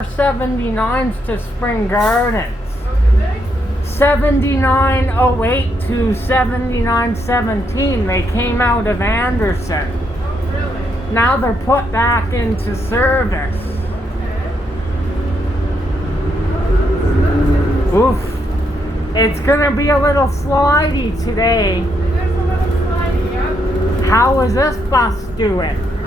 79s to Spring Gardens. 7908 to 7917. They came out of Anderson. Oh, really? Now they're put back into service. Oof. It's gonna be a little slidey today. It is a little slidey, yeah. How is this bus doing? It's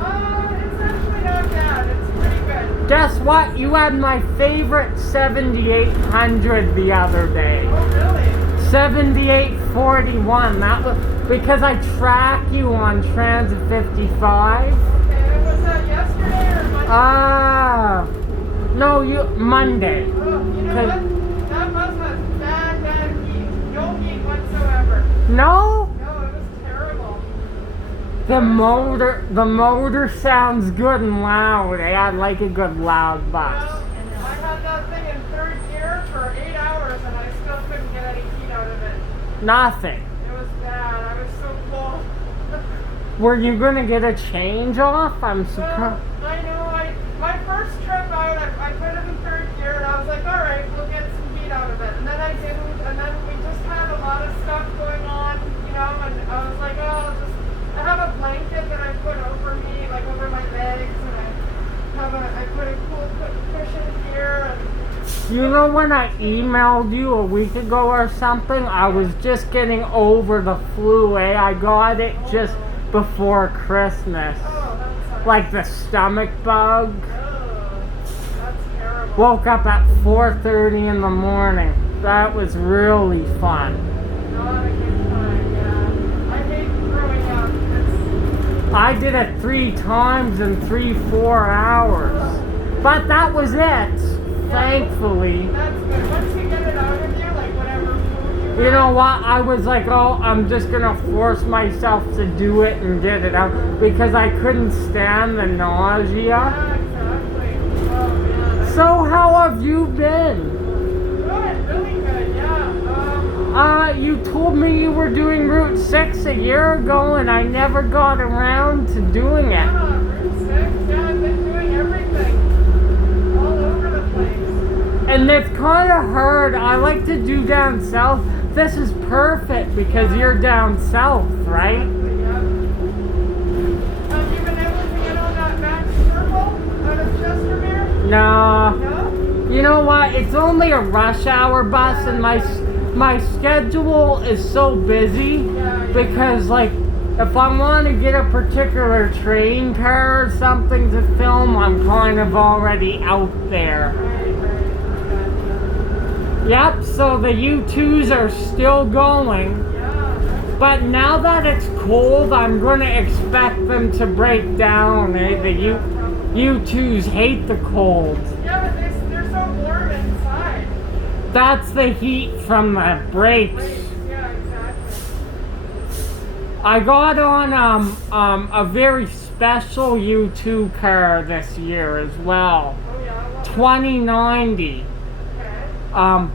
actually not bad. It's pretty good. Guess what? You had my favorite 7800 the other day. Oh, really? 7841. That was because I track you on Transit 55. Okay, was that yesterday or Monday? No, Monday. Oh, you know what? That bus has bad heat. No heat whatsoever. No? No, it was terrible. The motor sounds good and loud. I like a good loud bus. Well, I had that thing in third gear for 8 hours and I still couldn't get any heat out of it. Nothing. It was bad. I was so cold. Were you gonna get a change off? I'm Well, surprised. I know. My first trip out, I put it in third gear and I was like, all right, we'll get some heat out of it. And then I didn't, and then we just had a lot of stuff going on, you know, and I was like, oh, I have a blanket that I put over me, like over my legs, and I put a cool cushion here. And You know when I emailed you a week ago or something, I was just getting over the flu, I got it just before Christmas. oh, that sucks. Like the stomach bug. Oh, that's terrible. Woke up at 4:30 in the morning. That was really fun. Not a good time, yeah. I hate throwing up. I did it 3 times in 3-4 hours. But that was it. Thankfully. That's good. Once you get it out of you, like whatever food You know what? I was like, oh, I'm just gonna force myself to do it and get it out because I couldn't stand the nausea. Yeah, exactly. Oh, man. So how have you been? Good, really good, yeah. You told me you were doing Route 6 a year ago and I never got around to doing it. Yeah, Route 6. Yeah, I've been doing everything. All over the place. And they've kind of heard I like to do down south. This is perfect because you're down south, right? Yeah. Have you been able to get on that Max Circle out of Chestermere? Nah. No? You know what? It's only a rush hour bus and my schedule is so busy because like if I want to get a particular train car or something to film, I'm kind of already out there. Yep, so the U2s are still going. But now that it's cold, I'm going to expect them to break down. The U2s hate the cold. Yeah, but they're so warm inside. That's the heat from the brakes. Yeah, exactly. I got on a very special U2 car this year as well. Oh, yeah. 2090. Okay.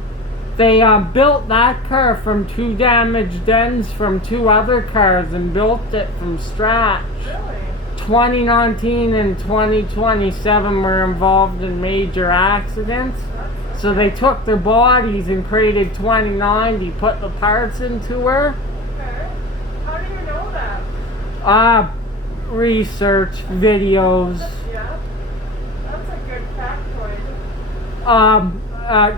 They built that car from 2 damaged ends from 2 other cars and built it from scratch. Really? 2019 and 2027 were involved in major accidents. So they took their bodies and created 2090, put the parts into her. Okay. How do you know that? Research, videos. Yeah. That's a good factoid.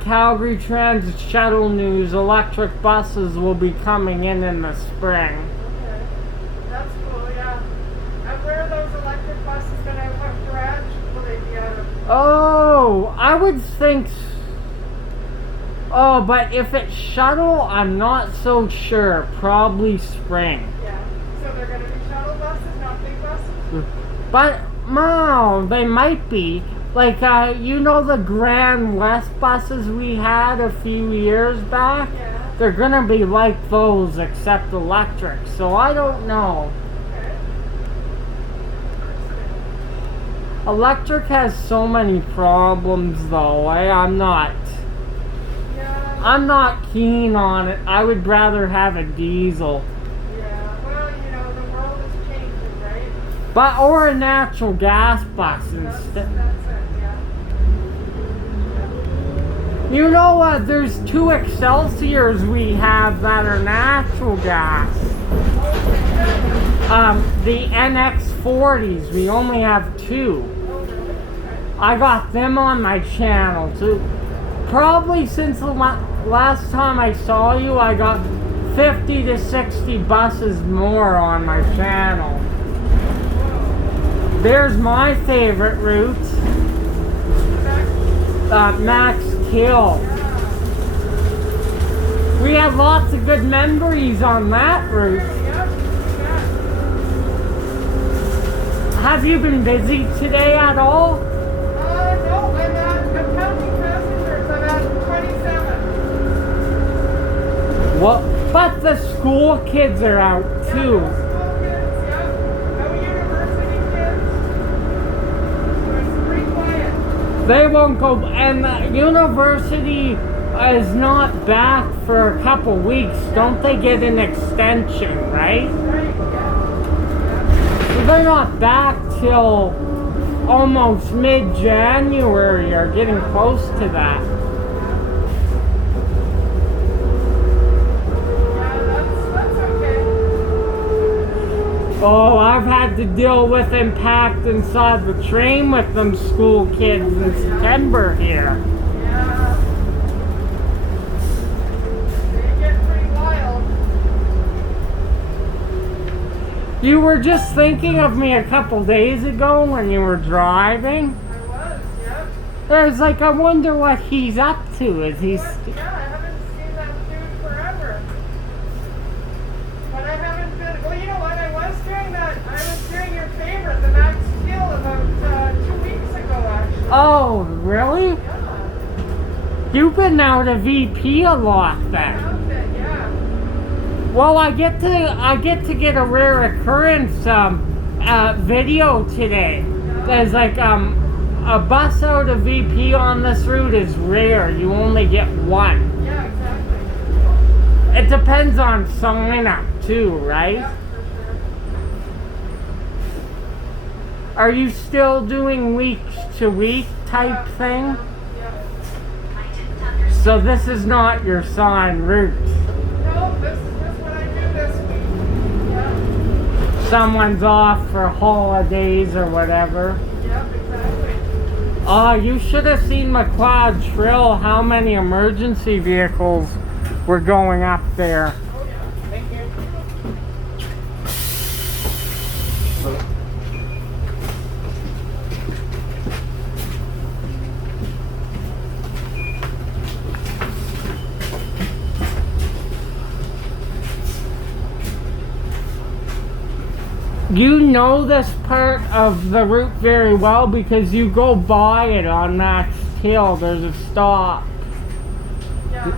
Calgary Transit Shuttle News, electric buses will be coming in the spring. Okay. That's cool, yeah. And where are those electric buses gonna, what garage will they be out of? Oh, I would think. Oh, but if it's shuttle, I'm not so sure. Probably spring. Yeah. So they're gonna be shuttle buses, not big buses? But, Mom, they might be. Like, you know the Grand West buses we had a few years back? Yeah. They're gonna be like those, except electric. So I don't know. Okay. Electric has so many problems, though. I'm not keen on it. I would rather have a diesel. Yeah. Well, you know, the world is changing, right? Or a natural gas bus instead. That's it, yeah. You know, there's 2 Excelsiors we have that are natural gas. The NX40s, we only have 2. I got them on my channel too. Probably since the last time I saw you, I got 50 to 60 buses more on my channel. There's my favorite route. Max Kill. We had lots of good memories on that route. Have you been busy today at all? No, I'm counting passengers. I'm at 27. Well, but the school kids are out too. School kids, yeah. No university kids. So it's pretty quiet. They won't go, and the university is not back for a couple weeks. Don't they get an extension, right? Right, yeah. So they're not back till almost mid-January, or getting close to that. Yeah, that's okay. Oh, I've had to deal with them packed inside the train with them school kids in September here. Yeah. They get pretty wild. You were just thinking of me a couple days ago when you were driving. I was, yeah. I was like, I wonder what he's up to. Is he... Yeah, I haven't seen that dude forever. But I haven't been. Well, you know what? I was doing that. I was doing your favorite, the Max Steel, about 2 weeks ago, actually. Oh, really? Yeah. You've been out of VP a lot then. Outfit, yeah. Well, I get to get a rare occurrence video today. There's like a bus out of VP on this route is rare. You only get 1. Yeah, exactly. It depends on sign up too, right? Yeah, for sure. Are you still doing week to week type thing? Yeah. So this is not your sign route. No, this is just what I do this week. Yeah. Someone's off for holidays or whatever. Yeah, exactly. Oh, you should have seen McLeod Trill, how many emergency vehicles were going up there. Oh, yeah. Thank you. You know this part of the route very well because you go by it on Max Hill. There's a stop. Yeah.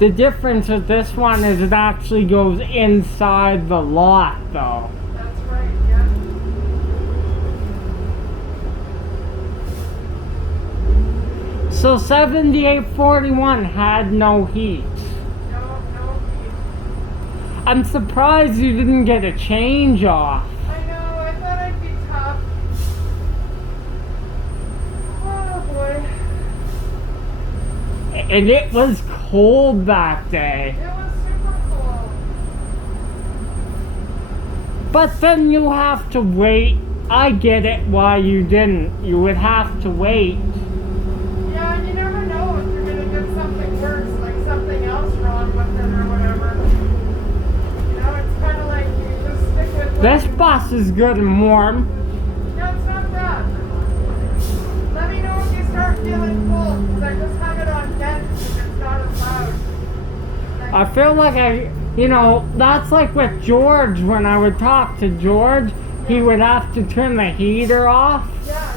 The difference with this one is it actually goes inside the lot though. That's right, yeah. So 7841 had no heat. No. I'm surprised you didn't get a change off. I know, I thought I'd be tough. Oh boy. And it was cold that day. It was super cool. But then you have to wait. I get it why you didn't. You would have to wait. Yeah, and you never know if you're gonna get something worse, like something else wrong with it or whatever. You know, it's kind of like you just stick with what This you- bus is good and warm. Yeah, it's not bad. Let me know if you start feeling cold, because I just have it on deck because it's not as loud. I feel like that's like with George. When I would talk to George, he would have to turn the heater off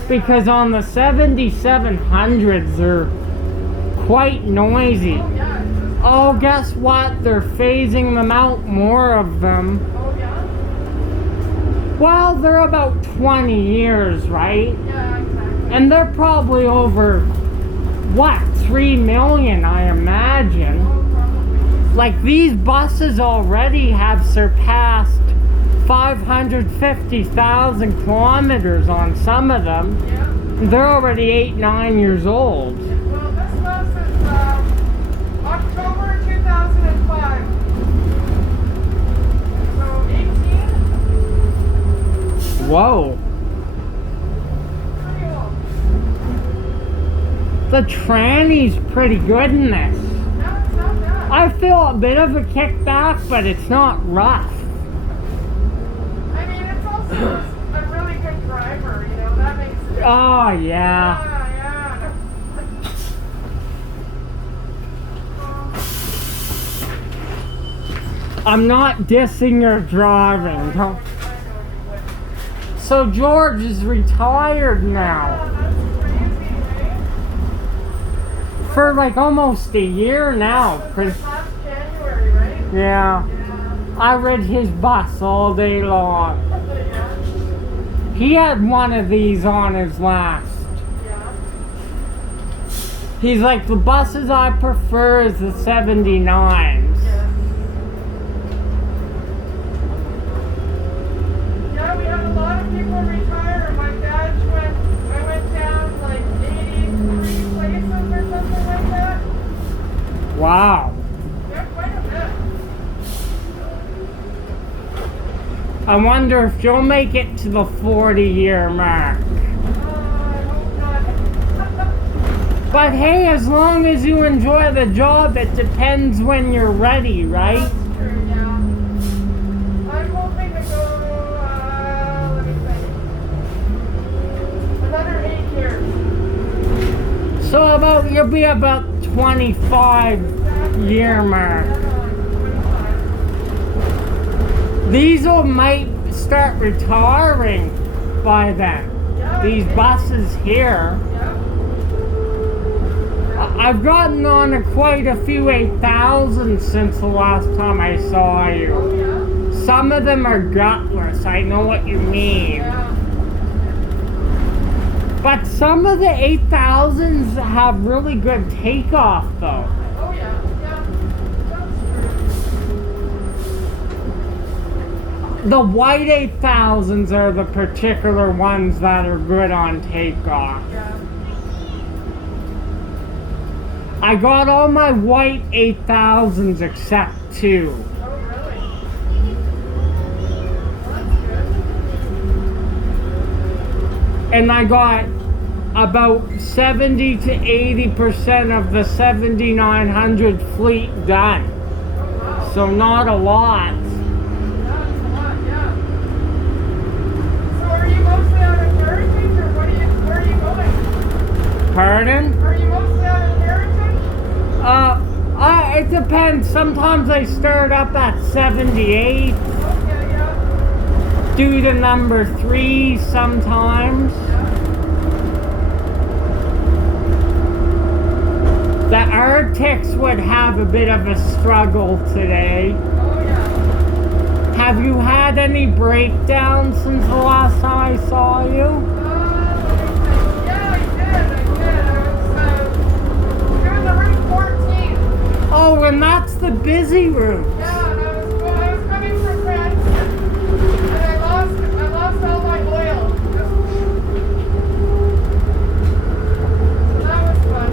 because on the 7700s they're quite noisy. Oh, yeah. It's just, Oh, guess what? They're phasing them out, more of them. oh, yeah? Well, they're about 20 years, right? Yeah, exactly. And they're probably over, what, 3 million, I imagine. Oh, probably. Like, these buses already have surpassed 550,000 kilometers on some of them. Yeah. They're already 8, 9 years old. Well, this bus is October 2005. So 18? Whoa. Pretty old. The tranny's pretty good in this. No, it's not bad. I feel a bit of a kickback, but it's not rough. I mean, it's also a really good driver, you know, that makes it. Oh, yeah. Yeah. I'm not dissing your driving. I know you would. So George is retired now. Yeah, that's crazy, right? For like almost a year now. Since last January, right? Yeah. Yeah. I read his bus all day long. Yeah. He had one of these on his last. Yeah. He's like, the buses I prefer is the 79s. Yeah. Yeah, we had a lot of people retire. My badge I went down like 83 places or something like that. Wow. Yeah, quite a bit. I wonder if you'll make it to the 40-year mark. I hope not. But hey, as long as you enjoy the job, it depends when you're ready, right? That's true, yeah. I'm hoping to go, let me think, another 8 years. So you'll be about 25-year mark. These might start retiring by then. These buses here. I've gotten on quite a few 8000s since the last time I saw you. Some of them are gutless, I know what you mean. But some of the 8000s have really good takeoff though. Oh yeah, yeah, that's true. The white 8000s are the particular ones that are good on takeoff. Yeah. I got all my white 8000s except 2. Oh really? Well, that's good. And I got about 70 to 80% of the 7900 fleet done. Oh wow. So not a lot. Yeah, that's a lot, yeah. So are you mostly out of Heritage or where are you going? Pardon? Are you mostly out of Heritage? It depends. Sometimes I start up at 78. Okay, yeah. Do the number 3 sometimes. The Arctics would have a bit of a struggle today. Oh yeah. Have you had any breakdowns since the last time I saw you? Yeah, I did. I was doing the Route 14. Oh, and that's the busy route. Yeah, and I was coming from Cranston, and I lost all my oil. So that was fun.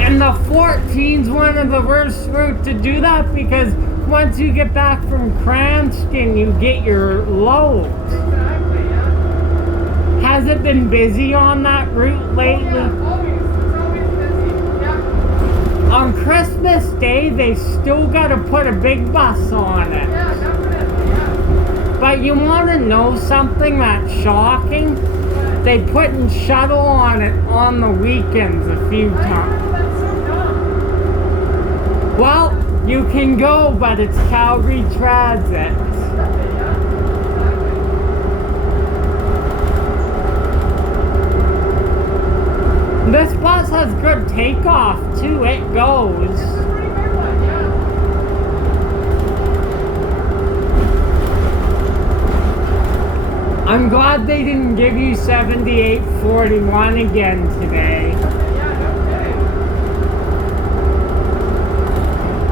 And the 14's one of the worst routes to do that because once you get back from Cranston, you get your loads. Exactly, yeah. Has it been busy on that route lately? Oh, yeah, always. It's always busy. Yeah. On Christmas Day, they still got to put a big bus on it. Yeah, definitely, yeah. But you want to know something that's shocking? They put in shuttle on it on the weekends a few I times. know, that's so dumb. Well, you can go, but it's Calgary Transit. Yeah, exactly. This bus has good takeoff too, it goes. It's a pretty good one, yeah. I'm glad they didn't give you 7841 again today. Yeah, no kidding.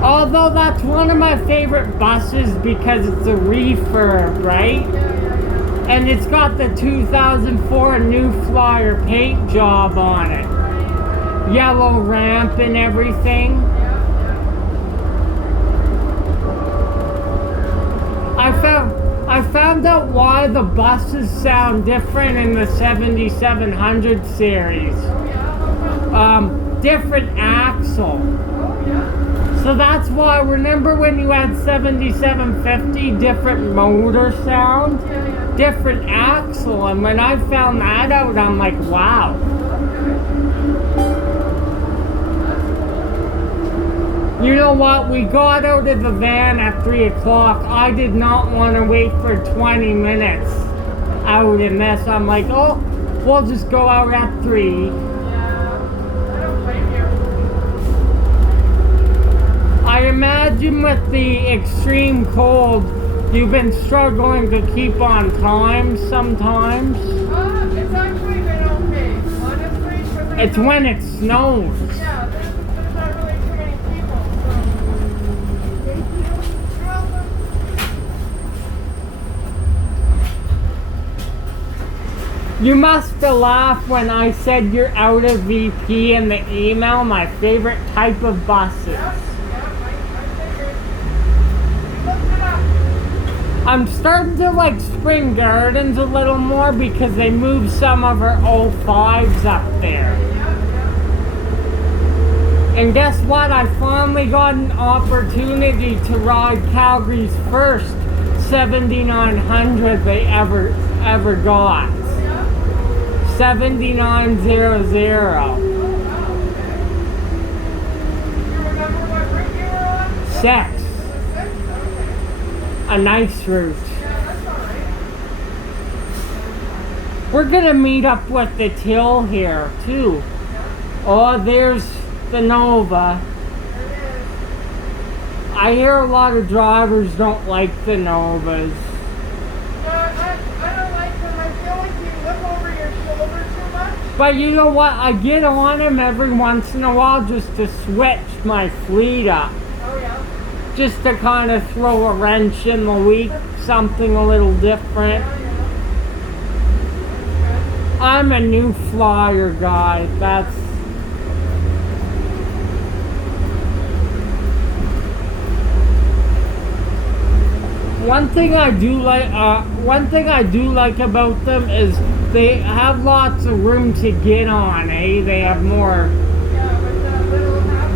Although that's one of my favorite buses because it's a refurb, right? Yeah. And it's got the 2004 New Flyer paint job on it. Right. Yellow ramp and everything. Yeah, I found out why the buses sound different in the 7700 series. Oh yeah, how come? Different axle. Oh yeah. So that's why, remember when you had 7750, different motor sound? Yeah, yeah. Different axle, and when I found that out, I'm like, wow. You know what? We got out of the van at 3 o'clock. I did not want to wait for 20 minutes out in this. I'm like, oh, we'll just go out at 3. Yeah, I don't blame you. I imagine with the extreme cold, you've been struggling to keep on time sometimes. It's actually been okay, honestly. 'Cause It's when it snows. Yeah, there's not really too many people, so. Thank you. You're welcome. You must have laughed when I said you're out of VP in the email, my favorite type of buses. Yeah, I figured. You looked it up. I'm starting to like Spring Gardens a little more because they moved some of our 05s up there. And guess what? I finally got an opportunity to ride Calgary's first 7900 they ever got. 7900. Oh, wow, okay. You remember what route you were on? 6. 6? Okay. A nice route. Yeah, that's alright. We're gonna meet up with the Till here too. Oh, there's the Nova. There it is. I hear a lot of drivers don't like the Novas. No, I don't like them. I feel like you look over your shoulder too much. But you know what? I get on them every once in a while just to switch my fleet up. Oh, yeah. Just to kind of throw a wrench in the week, something a little different. Yeah. I'm a new Flyer guy. That's... One thing I do like about them is they have lots of room to get on, eh? They have more. Yeah, with that little half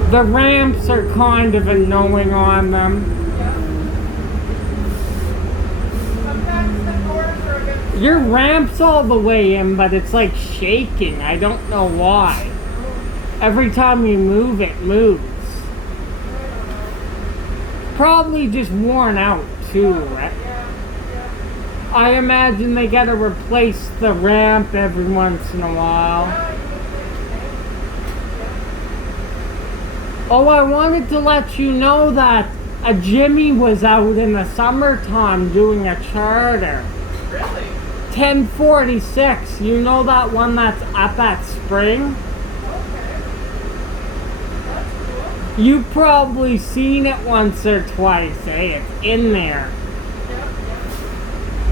door. The ramps are kind of annoying on them. Yeah. Sometimes the doors are a bit. Your ramp's all the way in, but it's like shaking. I don't know why. Every time you move, it moves. Probably just worn out too, right? Yeah. I imagine they gotta replace the ramp every once in a while. Oh, I wanted to let you know that a Jimmy was out in the summertime doing a charter. Really? 1046, you know that one that's up at Spring? You've probably seen it once or twice, eh? It's in there.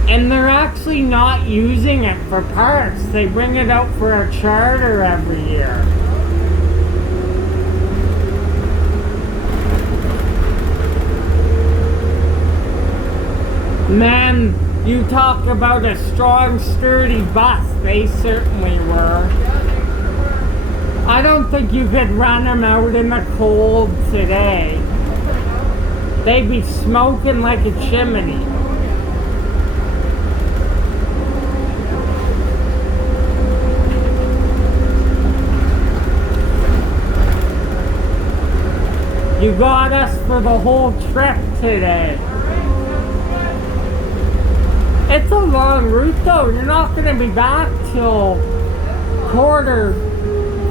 And they're actually not using it for parts. They bring it out for a charter every year. Man, you talk about a strong, sturdy bus. They certainly were. I don't think you could run them out in the cold today. They'd be smoking like a chimney. You got us for the whole trip today. It's a long route though. You're not going to be back till quarter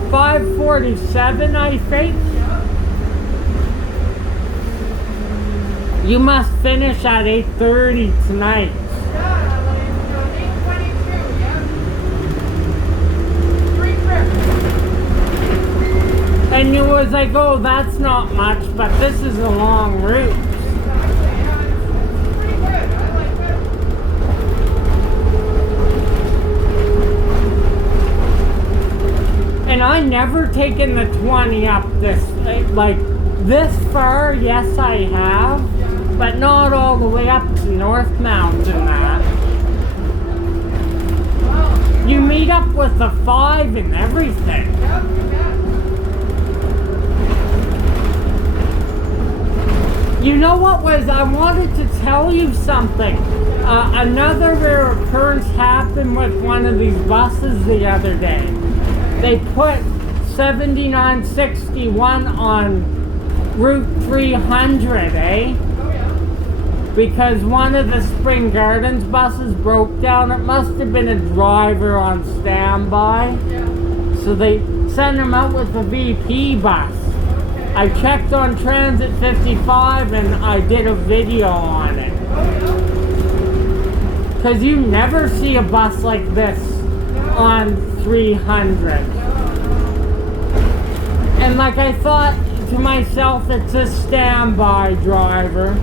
5:47, I think. You must finish at 8:30 tonight. Yeah, like 8:22, yeah. 3 trips. And you was like, oh, that's not much, but this is a long route. I never taken the 20 up this, like, this far, yes I have, but not all the way up to Northmount and that. You meet up with the 5 and everything. You know what was, I wanted to tell you something. Another rare occurrence happened with one of these buses the other day. They put 7961 on Route 300, eh? Because one of the Spring Gardens buses broke down. It must have been a driver on standby. So they sent him out with the VP bus. I checked on Transit 55 and I did a video on it. Because you never see a bus like this on 300. And like I thought to myself, it's a standby driver.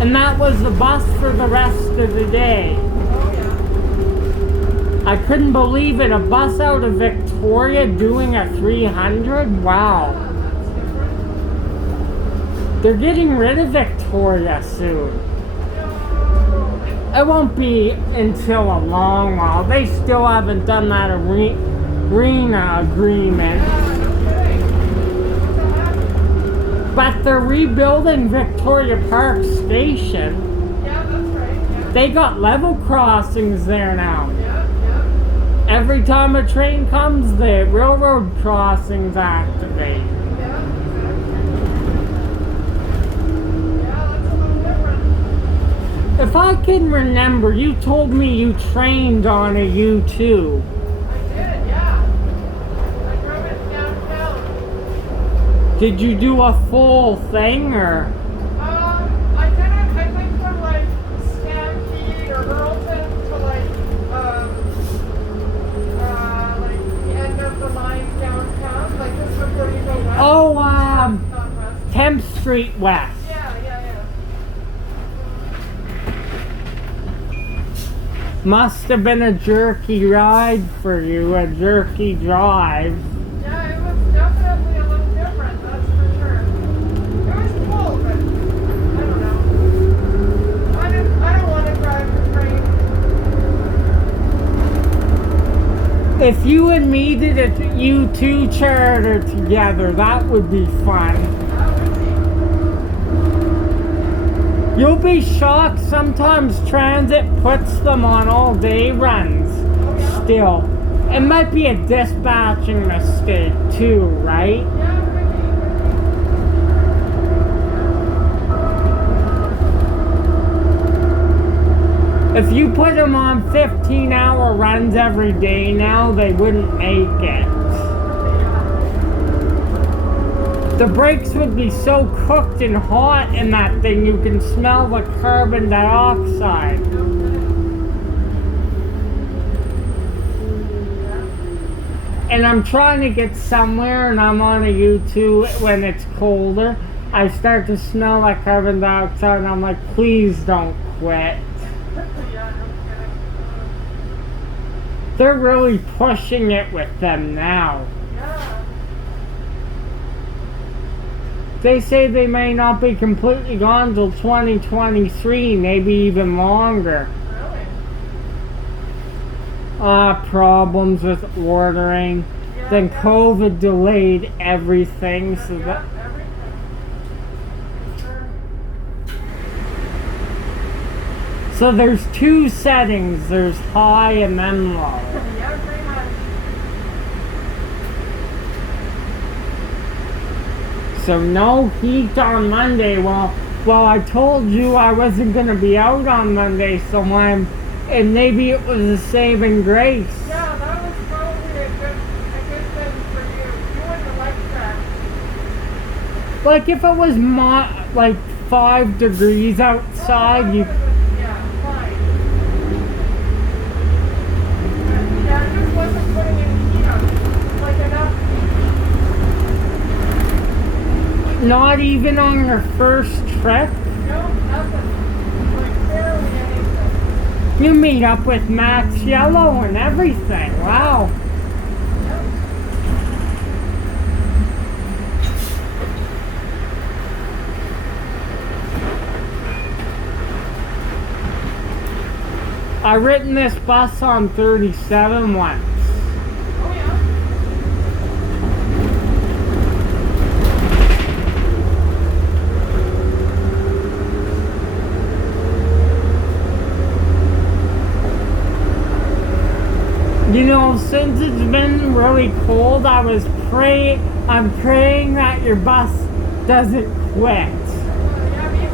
And that was the bus for the rest of the day. I couldn't believe it. A bus out of Victoria doing a 300? Wow. They're getting rid of Victoria soon. It won't be until a long while. They still haven't done that arena agreement. But they're rebuilding Victoria Park Station. Yeah, that's right. Yeah. They got level crossings there now. Every time a train comes, the railroad crossings activate. If I can remember, you told me you trained on a U2. I did, yeah. I drove it downtown. Did you do a full thing, or? I did it, I think, from like Stacies or Earlton to like the end of the line downtown, like just before you go west. Oh, Not west. 10th Street West. Yeah. Must have been a jerky ride for you, a jerky drive. Yeah, it was definitely a little different, that's for sure. It was cool, but I don't know. I don't want to drive the train. If you and me did a U2 charter together, that would be fun. That would be. You'll be shocked, sometimes transit puts them on all-day runs. Still. It might be a dispatching mistake too, right? Yeah, it If you put them on 15-hour runs every day now, they wouldn't make it. The brakes would be so cooked and hot in that thing, you can smell the carbon dioxide. And I'm trying to get somewhere, and I'm on a U2 when it's colder. I start to smell like carbon dioxide, and I'm like, please don't quit. They're really pushing it with them now. They say they may not be completely gone till 2023, maybe even longer. Really? Problems with ordering. Yeah, Then COVID delayed everything, so Yeah, that. everything. Sure. So there's two settings. There's high and then low. Yeah, pretty much. So no heat on Monday. Well, I told you I wasn't gonna be out on Monday, so and maybe it was a saving grace. Yeah, that was probably a good thing for you. You wouldn't like that. Like if it was like 5 degrees outside, you. Yeah, fine. Yeah, it just wasn't putting any heat on it. Like enough heat. Not even on your first trip. No, nothing. Like barely anything. You meet up with Max Yellow and everything. Wow. I've ridden this bus on 37 once. Oh yeah. You know, since it's been really cold, I'm praying that your bus doesn't quit. Yeah, me too.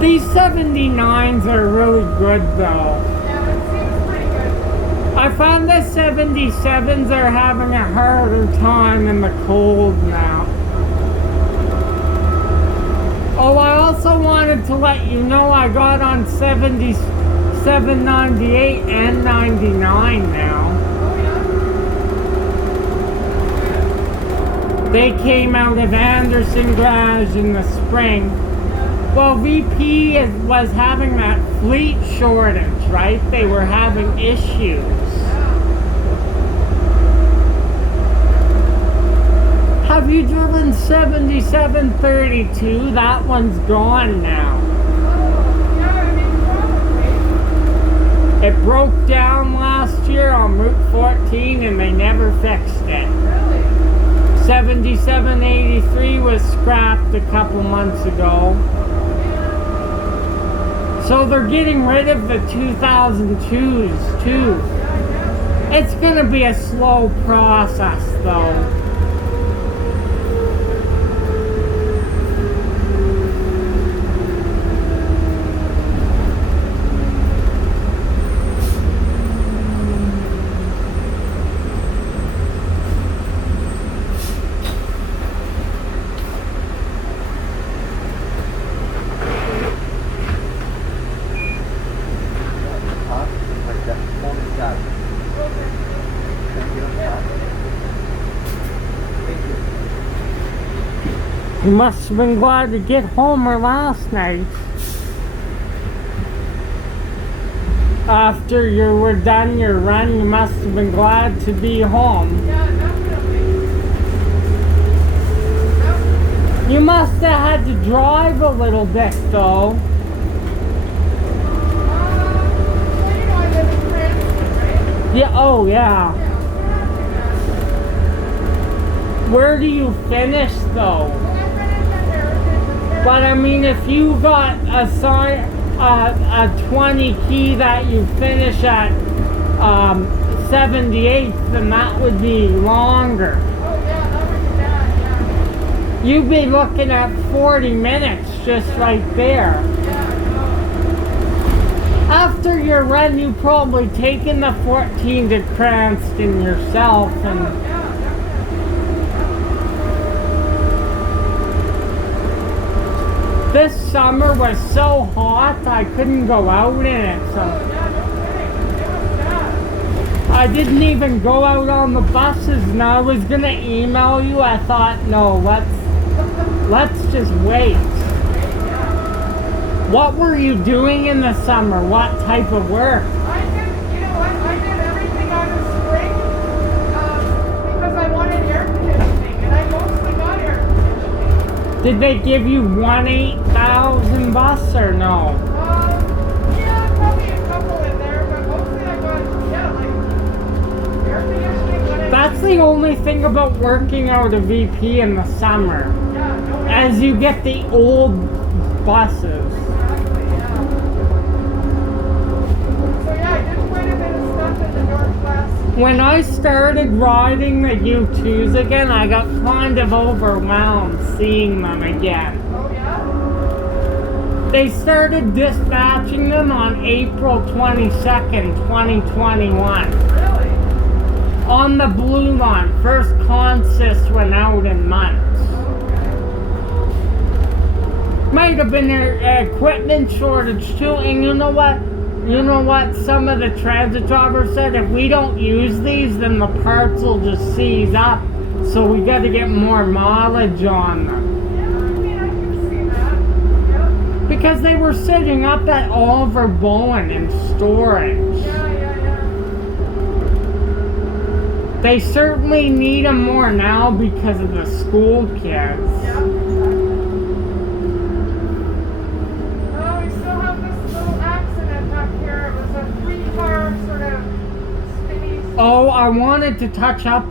These 79s are really good though. Yeah, it seems pretty good. I found the 77s are having a harder time in the cold now. Oh, I also wanted to let you know I got on 77, 98, and 99 now. Oh yeah. They came out of Anderson Garage in the spring. Well, VP was having that fleet shortage, right? They were having issues. Have you driven 7732? That one's gone now. It broke down last year on Route 14 and they never fixed it. 7783 was scrapped a couple months ago. So they're getting rid of the 2002s too. It's gonna be a slow process though. You must have been glad to get home last night. After you were done your run, you must have been glad to be home. Yeah, definitely. You must have had to drive a little bit though. Well, you know I live in Cranston, right? Yeah, oh yeah. Yeah. Where do you finish though? But I mean, if you got a 20 key that you finish at 78, then that would be longer. Oh yeah, that would be bad, yeah. You'd be looking at 40 minutes just right there. Yeah, After your run, you probably taken the 14 to Cranston yourself and. This summer was so hot I couldn't go out in it. So I didn't even go out on the buses, and I was gonna email you. I thought, no, let's just wait. What were you doing in the summer? What type of work? I did, you know what, I did everything out of spring because I wanted air conditioning, and I mostly got air conditioning. Did they give you 1,800 bus or no? Yeah, probably a couple in there, but mostly I got, like, air conditioning. That's the only thing about working out a VP in the summer. Yeah, no, As you get the old buses. exactly, yeah. So yeah, I did quite a bit of stuff in the Northwest. When I started riding the U2s again, I got kind of overwhelmed seeing them again. Oh yeah? They started dispatching them on April 22nd, 2021. Really? On the blue line. First consist went out in months. Might have been an equipment shortage too, and you know what? You know what some of the transit drivers said? If we don't use these, then the parts will just seize up. So we got to get more mileage on them. Yeah, I mean, I can see that. Yep. Because they were sitting up at Oliver Bowen in storage. Yeah. They certainly need them more now because of the school kids. Yeah. Oh, we still have this little accident up here. I wanted to touch up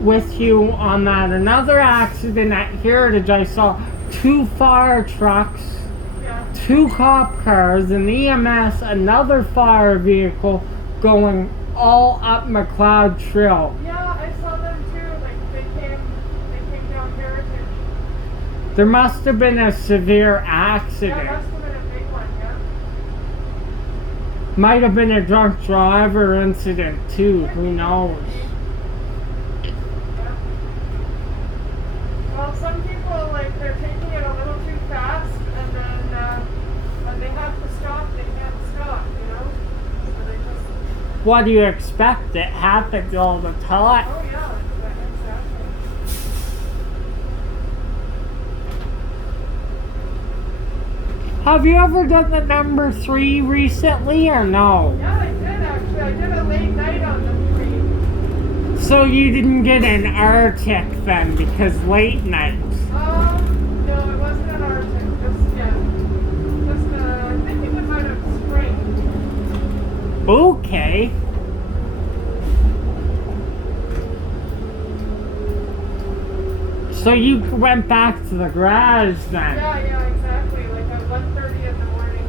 with you on that. Another accident at Heritage, I saw 2 fire trucks, Yeah. 2 cop cars, an EMS, another fire vehicle going all up McLeod Trail. Yeah, I saw them too. Like they came down Heritage. There must have been a severe Yeah, accident. must have been a big one, yeah. Might have been a drunk driver incident too, who knows. Yeah. Well, some people, like, they're taking it a little too fast, and then when they have to stop, they can't stop, you know? So they just, What do you expect? It happens all the time. oh yeah, exactly. Have you ever done the number 3 recently or no? Yeah, I did actually. I did a late night on the 3. So you didn't get an Arctic then because late nights. No, it wasn't an Arctic. Just, I think it was out of spring. Okay. So you went back to the garage then? Yeah, exactly. Like at 1:30 in the morning.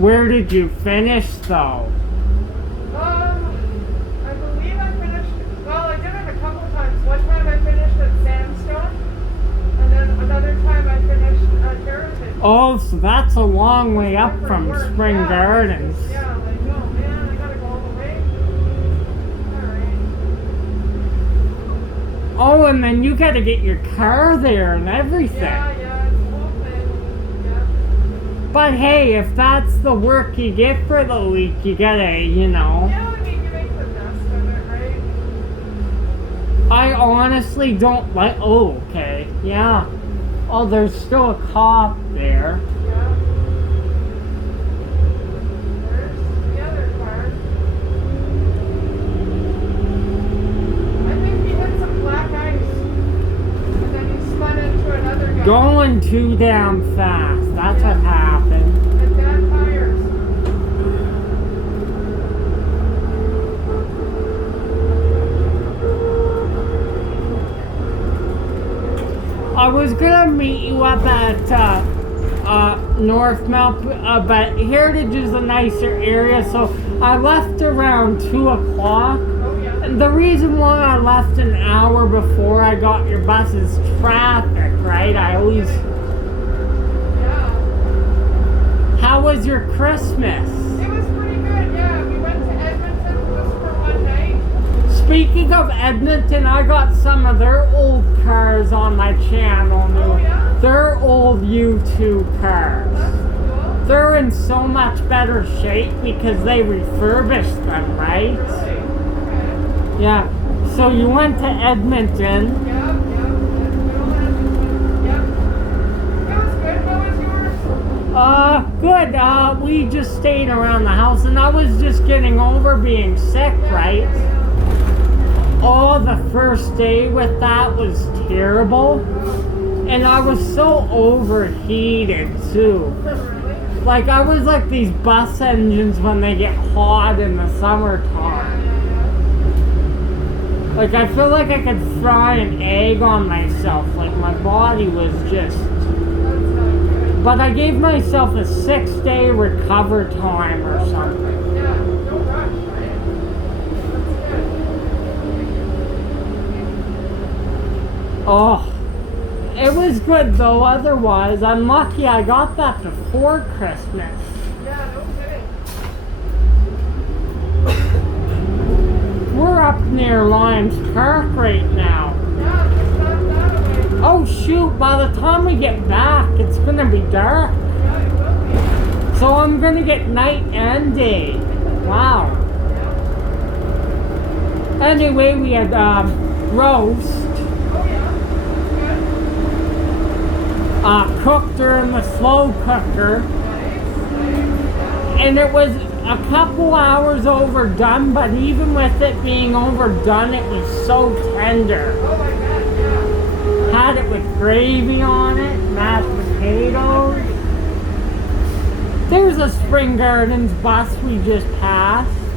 Where did you finish though? I believe I finished, well, I did it a couple times. One time I finished at Sandstone, and then another time I finished at Heritage. Oh, so that's a long way up Different from work. Spring Yeah, Gardens. Yeah, like, oh man, I gotta go all the way. Alright. Oh, and then you gotta get your car there and everything. Yeah, it's a whole thing. Yeah. But hey, if that's the work you get for the week, you gotta, you know. Yeah, I mean, you make the best of it, right? I honestly don't like. Oh, okay. Yeah. Oh, there's still a cop there. Yeah. There's the other car. I think he hit some black ice. And then he spun into another guy. Going too damn fast. That's what happened. And bad tires. I was gonna meet you up at Northmount, but Heritage is a nicer area, so I left around 2 o'clock. Oh yeah. And the reason why I left an hour before I got your bus is traffic, right? I always. Yeah. How was your Christmas? It was pretty good, yeah. We went to Edmonton just for one night. Speaking of Edmonton, I got some of their old cars on my channel. Oh yeah? They're old U2 cars. That's cool. They're in so much better shape because they refurbished them, right? Really? Okay. Yeah. So you went to Edmonton. Yeah. Yep. It was good. How was yours? Good. We just stayed around the house and I was just getting over being sick, right? Oh, the first day with that was terrible. And I was so overheated too. Really? Like I was like these bus engines when they get hot in the summertime. Like I feel like I could fry an egg on myself. Like my body was just. That's not good. But I gave myself a 6-day recover time or something. Yeah, no rush, right? That's good. Oh, it was good though. Otherwise, I'm lucky I got that before Christmas. Yeah, no kidding. We're up near Lions Park right now. Yeah, just not that away. Oh shoot, by the time we get back, it's gonna be dark. Yeah, it will be. So I'm gonna get night and day. Wow. Yeah. Anyway, we had roast. Oh yeah, that's good. Cooked her in the slow cooker. Nice. And it was a couple hours overdone, but even with it being overdone, it was so tender. Oh my god, yeah. Had it with gravy on it, mashed potatoes. There's a Spring Gardens bus we just passed.